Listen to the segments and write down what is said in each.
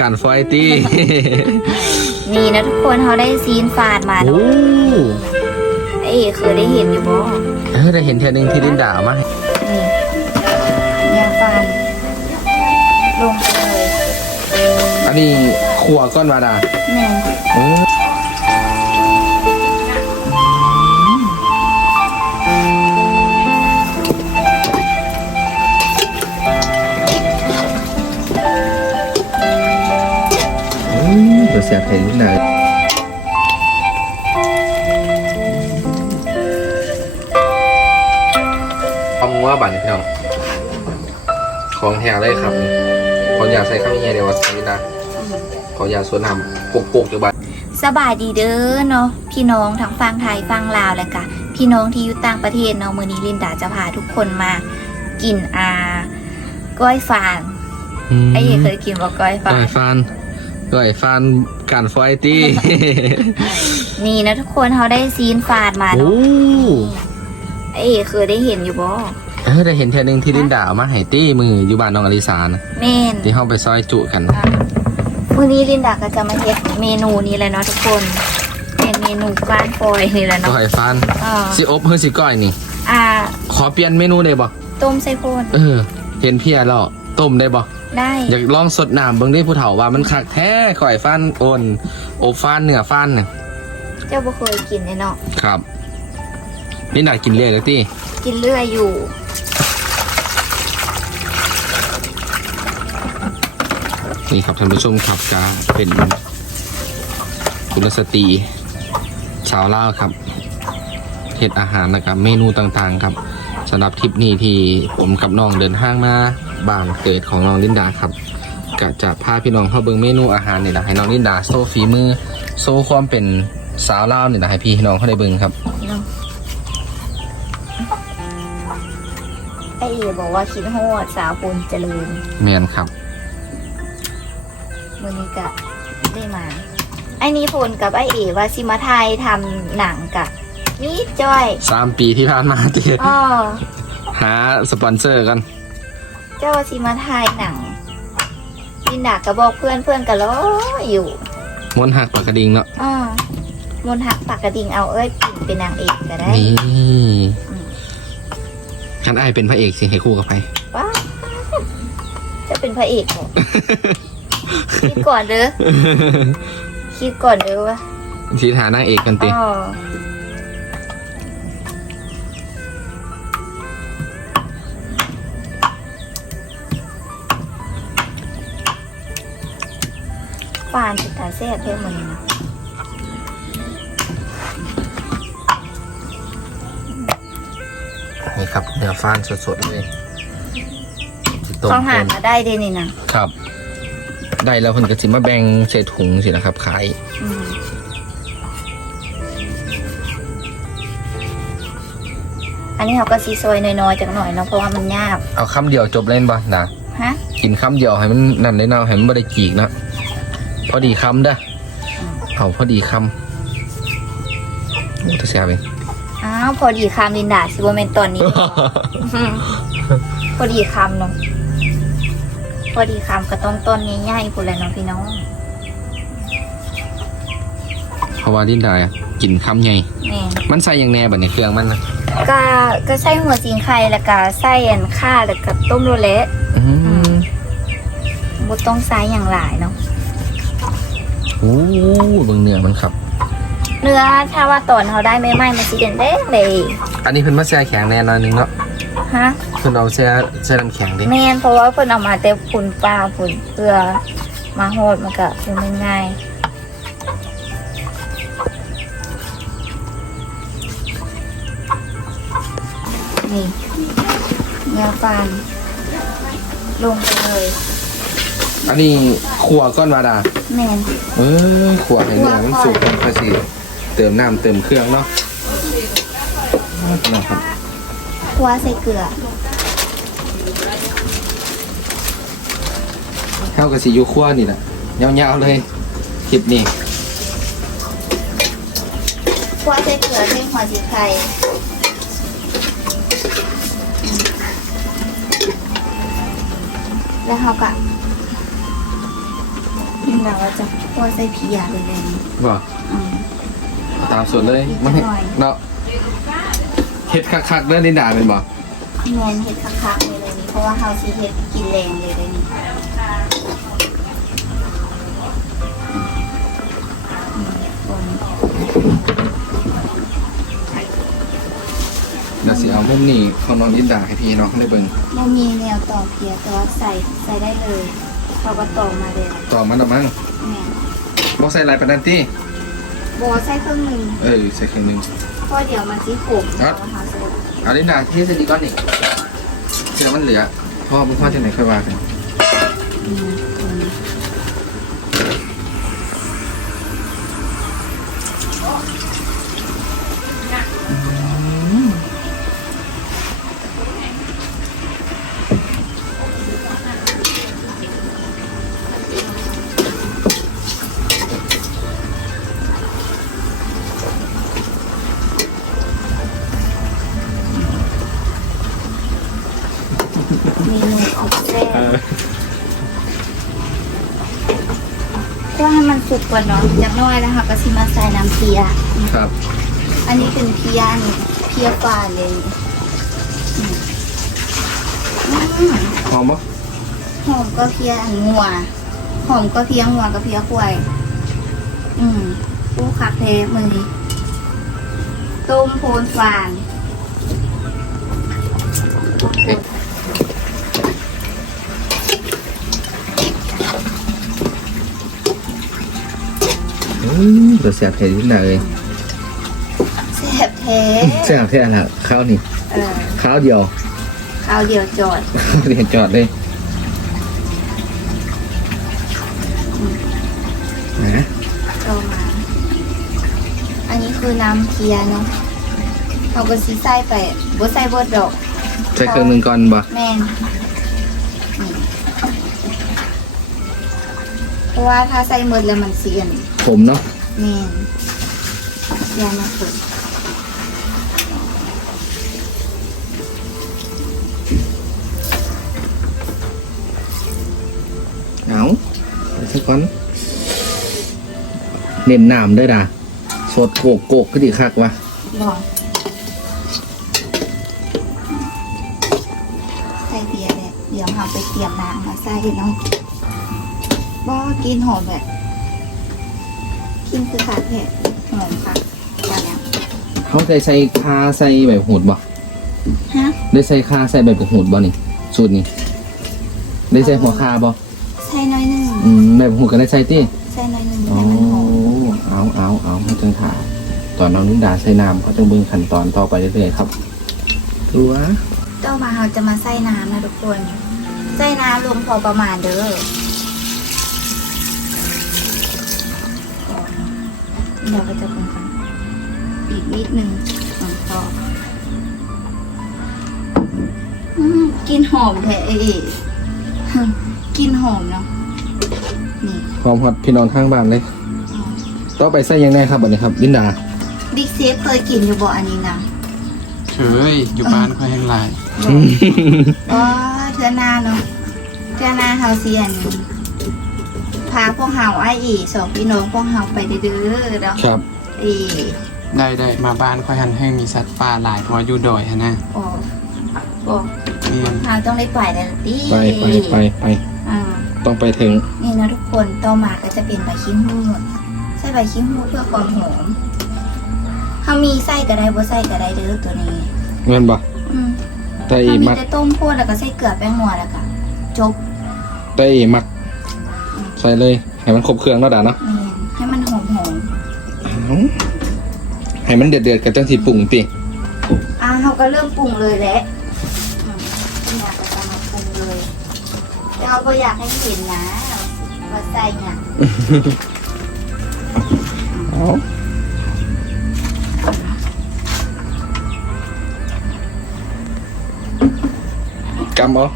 การไฟตี้ นี่นะทุกคนเขาได้ซีนฟาดมาโอ้เนาะไอ้เอ๋เคยได้เห็นอยู่บ่เออได้เห็นเทอนึงที่ลินดาเอามาให้นี่ยาฟานลงไปเลยอันนี้ขัวก้อนวาดาแม่นเออ ของแท้เลยครับนี่ขออยากใส่ข้าวเงี้ยเดี๋ยวว่าใส่นะขออยากส่วนทำปกๆจากบ้านสบายดีเด้อเนาะพี่น้องทั้งฟังไทยฟังลาวแล้วก็พี่น้องที่อยู่ต่างประเทศเนาะมื้อนี้ลินดาจะพาทุกคนมากินอาก้อยฟานไอ้เอ๋เคยกินบ่ก้อยฟาก่อนยฟันก่อยฟันการไฟตี้นี่นะทุกคนเขาได้ซีนฟาดมาโอ้เนาะไอ้เอ๋เคยได้เห็นอยู่บ่ เออได้เห็นเทอนึงที่ลินดาเอามาให้ตี้มืออยู่บ้านน้องอลิสานะแม่นที่เข้าไปซอยจุกันอะมื้อนี้ลินดาก็จะมาเฮ็ดเมนูนี้แหละเนาะทุกคนเป็นเมนูก้านฟอยนี่แหละเนาะก่อยฟันอ่า สิอบเพื่อสิก้อยนี่ อ่า ขอเปลี่ยนเมนูได้บ่ต้มไส้โคนเออ เห็นเพียแล้วต้มได้บ่ได้อยากลองสดน้ำเบิ่งได้ผู้เฒ่าว่ามันคักแท้ก่อยฟันโอนอบฟันเนื้อฟันน่ะเจ้าบ่เคยกินเลยเนาะ ครับลินดากินเรื่อยเลยตี้กินเรื่อยอยู่ นี่ครับท่านผู้ชมครับจะเป็นคุณสตรีชาวลาวครับเฮ็ดอาหารนะครับเมนูต่างๆครับสำหรับทริปนี้ที่ผมกับน้องเดินห้างมาบ้านเกิดของน้องลินดาครับก็จะพาพี่น้องเข้าเบิ่งเมนูอาหารนี่แหละให้น้องลินดาโซฝีมือโซความเป็นสาวลาวนี่แหละให้พี่น้องเขาได้เบิ่งครับเนาะไอเอ๋บอกว่าคิดฮอดสาวปุนเจริญแม่นครับ มื้อนี้ก็ได้มา ไอ้นี้พลกับไอเอ๋ว่าสิมาไทยทำหนังกับนี่จ้อยสามปีที่ผ่านมาที่อ๋อหาสปอนเซอร์กัน เจ้าว่าสิมาไทยหนังลินดาก็บอกเพื่อนเพื่อนก็รออยู่ม้วนหักปากกระดิ่งเนาะอ๋อมนต์หักปากกระดิ่งเอาเอ้ยปิ่นเป็นนางเอกก็ได้นี่อืมคันไอายเป็นพระเอกสิให้คู่กับใครว้าจะเป็นพระเอกเหรอ คิดก่อนเด้อ คิดก่อนเด้อว่าทีหานางเอกกันติ อ๋อฟานสุดท้ายแซ่บเพิ่มมันนะนี่ครับเนื้อฟ้านสดๆเลยสิต้มเขาหาเป็นมาได้เด้นี่นะครับ ได้แล้วเพิ่นก็สิมาแบ่งใส่ถุงสินะครับ ขายอืมอันนี้เขาก็ซีซอยน้อยๆจากหน่อยเนาะเพราะว่ามันยากเอาคำเดียวจบเล่นบ่นะฮะกินคำเดียวให้มันนั่นได้เนาะให้มันบ่ได้จีกเนาะพอดีคำเด้อเอาพอดีคำโอ้ตะเสียไป อ้าวพอดีคำลินดาซิโบเมนตอนนี้ พอดีคำเนาะ พอดีคำก็ต้องต้นใหญ่ๆพูดแหล้วเนาะพี่น้องเพราะว่าดินได้อะกินคำใหญ่แม่มันใส่อย่างแน่บัดในเครื่องมันนะก็ก็ใส่หัวจีนไข่แล้วก็ใส่อันข้าแล้วก็ต้มโรเละอืมบุต้องใส่อย่างหลายเนาะโอ้เบิ่งเนื้อมันครับ เนื้อถ้าว่าตอนเขาได้ไม่ไหม้มันสีแดงๆเลยอันนี้เพิ่นมาแช่แข็งแน่นอนนึงเนาะ ฮะเพิ่นเอาแช่แช่น้ำแข็งดิแม่นเพราะว่าเพิ่นเอามาแต่ผุนปลาผุนเพื่อมาโหดมันก็คือมันง่ายนี่เนื้อปลาลงไปเลยอันนี้ขัวก้อนวาดาแม่นเอ้ยขัวให้เนื้อมันสุกกันค่อยสิเติมน้ำเติมเครื่องเนาะนะครับคั่ วใส่เกลือเท่ากับสิอยู่ขัวนี่แหละยาวๆเลยคลิปนี้คั่วใส่เกลือใส่หัวสีไข่แล้วเขาก็กินแบบว่าจะคั่วใส่เพียเลยเลยนี่บ่อืมตามส่วนเลยมันเห็ดเนาะ เฮ็ดคักๆเด้อลินดาเป็นบ่แมนเห็ดคักๆเลยเลยนี่เพราะว่าเฮาซีเห็ดกินแรงเลยเลยนี่อืมคนเดี๋ยวสิเอามุมนี้ของน้องลินดาให้พี่น้องได้เบิ่งไม่มีแนวต่อเพียแต่ว่าใส่ใส่ได้เลยเขาก็ต่อมาเลยต่อมาและมั้งแม่บ่ใส่หลายปานนั้นติบอใส่เครื่องหนึ่งเออใส่แค่นึง เพราะเดี๋ยวมันสิขมครับเอามาใส่เอาลินดาเทใส่ดีก่อนนี่เดี๋ยวมันเหลือพ่อมึงพ่อจะไหนค่อยว่ากัน อืม กก่อนเนาะอย่างน้อยนะคะก็สิมาใส่น้ำเพีย ครับ อันนี้เป็นเพียนี่เพียฟ้าเลยอืมอืมหอมบ่หอมก็เพียอันงัวหอมก็เพียงัวก็เพียควายอืมปูคักเทมือนี้ต้มโพนฟานอืมเดี๋ ยวเสียบแท้ลินดาเอ้ยแซ่บแท้เสียบแท้ละข้าวนี่เออข้าวเดียวข้าวเดียวจอดเรียนจอดเลยนะต่อมา อันนี้คือน้ำเพียเนาะเราก็สีใส่ไปบ่ใส่บดดอก ใช้เครื่องหนึงก่อนบ่แม่นเพ ราะว่าถ้าใส่หมดแล้วมันเสียนผมเนาะแม่นเสียนนะคุณเอาไปสักก่อน เน้นน้ำด้วยนะสดโกกโกกก็ดีคักวะบอกใส่เบียร์เลยเดี๋ยวเราไปเตรียมน้ำมาใส่เนาะ บ่กินหอมแบบกินคือขาดแผลหอมค่ะอย่างนี้เขาได้ใส่คาใส่แบบหูดบ่ฮะได้ใส่คาใส่แบบหูดบ่นี่สูตรนี้ได้ใส่หัวคาบ่ใส่น้อยหนึ่งอืมแบบหูดก็ได้ใส่ติใส่น้อยหนึ่งอ๋อให้มันหอมเอาเอาเอาเขาจึงถ่ายตอนน้องนิดาใส่น้ำเขาจึงเบิ่งขั้นตอนต่อไปเรื่อยๆครับตัวต่อมาเราจะมาใส่น้ำนะทุกคนใส่น้ำลงพอประมาณเด้อ ดี๋ยวก็จะคนกันอีกนิดนึงสองพออืมกลินหอมแท้เอ๋กลินหอมเนาะนี่พร้อมครับพี่น้องข้างบ้านเลยต่อไปใส่ยังไงครับบัดนี้ครับลินดาบิ๊กเซฟเคยกินอยู่บ่อันนี้นะเฉยอยู่บ้านค่อยแห้งหลายบ่อ๋อเทือหนาเนาะเทือหนาเฮาเซียน พาพวกเฮาไอ้อีสองพี่น้องพวกเฮาไปเด้อๆเนาะครับ อีได้ได้มาบ้านค่อยหันให้มีสัตว์ป่าหลายเพราะว่าอยู่ดอยหั้นนะโอ้โอ้เมียนเฮาต้องได้ไปแล้วติไปไปไปไปอ่า ต้องไปถึง นี่นะทุกคนต่อมาก็จะเป็นใบขี้หูดใส่ใบขี้หูดเพื่อความหอมเฮามีไส้ก็ได้บ่ไส้ก็ได้เด้อตัวนี้ เงินบ่อืมแต่เฮาอีมีมักแต่ต้มโพดแล้วก็ใส่เกลือแป้งนัวแล้วก็จบแต่อีมัก ใส่เลยให้มันครบเครื่องแล้วดาเนาะแม่นให้มันหอมหอมเอาให้มันเดือดเดือดๆกับจังสีปรุงติๆอะเราก็เริ่มปรุงเลยแหละอืมอยากจะทำมาปรุงเลยแต่เราก็อยากให้เห็นนะว่าใส่เนี่ยเอากำเอา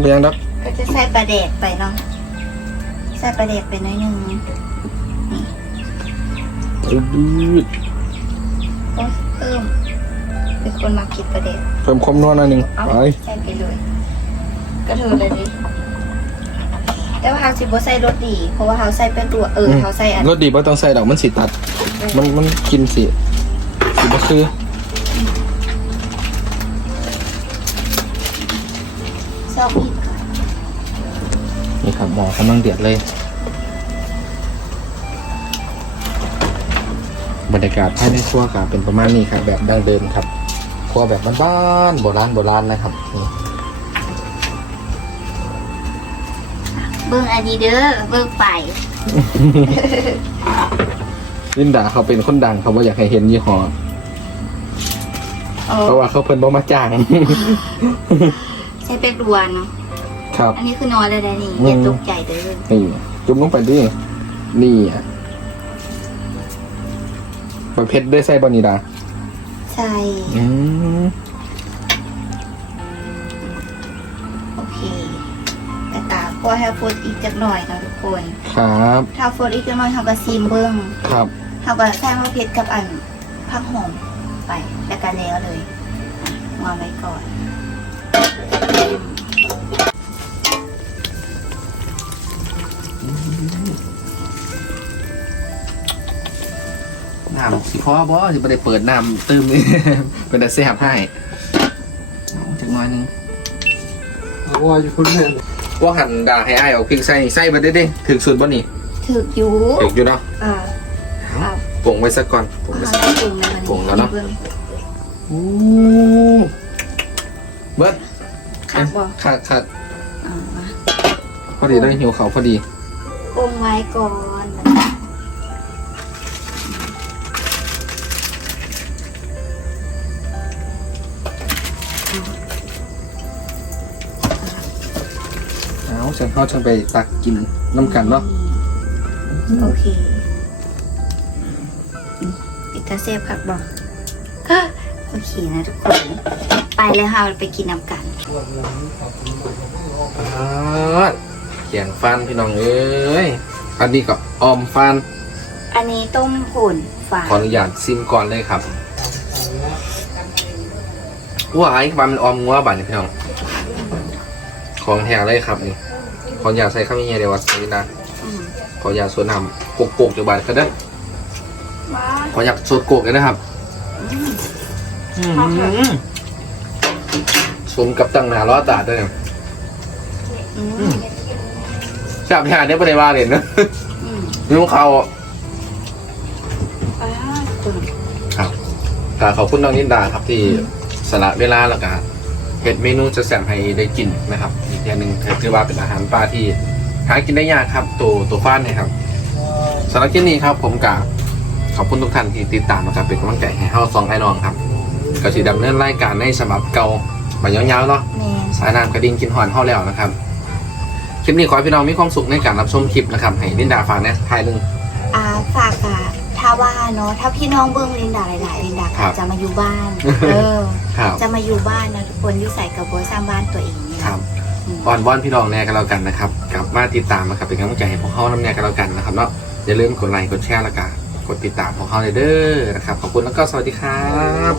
เรียงดับก็จะใส่ปลาแดกไปเนาะใส่ปลาแดกไปหน้อยหนึงดืดโอ้เพิ่มเป็นคนมากินปลาแดกเพิ่มความนัวหน่อยหนึ่งเอาไปใส่ไปเลย ก็เธอเลยดิกแต่ว่าเฮาสิบ่ใส่รสดี เพราะว่าเฮาใส่เป็นตัวเออเฮาใส่อันรสดีบ่ต้องใส่ดอกมันสิตัด มันมันกินสิสิบ่คือซอกอีกก่อนนี่ ครับหมอกำลังเดือดเลยบรรยากาศภายในครัวก็เป็นประมาณนี้ครับ แบบดั้งเดิมครับครัวแบบบ้านๆโบราณโบราณนะครับนี่เบิ่งอันนี้เด้อเบิ่งไปลินดาเขาเป็นคนดังเขาบ่อยากให้เห็นยี่ห้อเออเพราะว่าเขาเพิ่นบ่มาจ้างใส่เป็ดรวนเนาะ ครับ อันนี้คือนอนเลยนะนี่อืมอย่าตกใจเด้อนี่จุ่มลงไปดินี่อะประเภทได้ใส่บอนิดาใช่อืมโอเคแต่ตาก็ให้โฟดอีกจักหน่อยนะทุกคน ครับ ถ้าโฟดอีกจักหน่อยเฮาก็ซีมเบิ่งครับเฮาก็ใส่มะเขือกับอันผักหอมไปแล้วก็แล้วเลยอะวางไว้ก่อน น้ำสิพอบอสิบ่ได้เปิดน้ำตื้มนี่ เป็นแต่แซ่บให้เอาจักหน่อยหนึงเอาว่าอยู่คุณแม่ว่าหันด่าให้อ้ายเอาพริกใส่นี่ใส่มาได้ดิถึงสุดบ่นี่ถึกอยู่ถึงอยู่เนาะอ่าครับปรุงไว้สักก่อนปรุงไว้เฮาสักจะปรุงในวันปรุงแล้วเนาะบิ่งอู้เบิดคักบ่ขาดขาดอ่ามาพอดีได้หิวเขาวพอดี ปรุงไว้ก่อนเอาฉันเขาฉันไปตักกินน้ำกันเนาะโอเคปิดตาเซฟครับบอกโอเคนะทุกคน ไปเลยค่ะ ไปกินน้ำกัน เขียงฟันพี่น้องเอ้ยอันนี้ก็ออมฟัน อันนี้ต้มหุ่นฝาขออนุญาตซิมก่อนเลยครับว้ายปลามันออมงัวบั่นพี่น้อง ของแท้เลยครับนี่ ขออยากใส่ข้าวเมียเดี๋ยววัดนี้นะอืมขออยากสวนนำโกกๆจากบ้านก็ได้อว้าขออยากสดโกกเลยนะครับอืมสมกับตั้งหนาล้อตาด้วย อืมชาบหาเนี่ยไม่ได้ว่าเลยนะอืมนิ้วเขาว้าคุณครับกขอบคุณน้องนินดาครับที่สละเวลาแล้วก็เห็ดเมนูจะแสมให้ได้กินนะครับ อีกอย่างหนึ่งถือว่าเป็นอาหารปลาที่หากินได้ยากครับ ตัวตัวฟ้านเนี่ยครับสำหรับที่นี้ครับ ผมกาขอบคุณทุกท่านที่ติดตามนะครับเป็นกำลังใจให้เฮาสองไอ้น้องครับก็สีดำเนินรายการในฉบับเก่าไปยาวๆเนาะแมนสายน้ำกระดิ่งกินหอนเข้าแล้วนะครับ คลิปนี้ขอให้พี่น้องมีความสุขในการรับชมคลิปนะครับให้ลินดาฝากเนี่ยทายหนึ่ง อ่าฝากอะถ้าว่าเนาะถ้าพี่น้องเบิ้งลินดาหลายๆลินดาครับ จะมาอยู่บ้าน เออ ครับ จะมาอยู่บ้านนะทุกคนอยู่ใส่กับบัวสร้างบ้านตัวเองนี่คนะรับอืมบอนบอนพี่น้องแน่กันแล้วกันนะครับกลับมาติดตามนะครับเป็นกำลังใจให้พวกเขาน้ำแน่กันแล้วกันนะครับเนาะอย่าลืมกดไลค์กดแชร์แล้วก็กดติดตามพวกเขาเลยเด้อนะครับขอบคุณแล้วก็สวัสดีครับ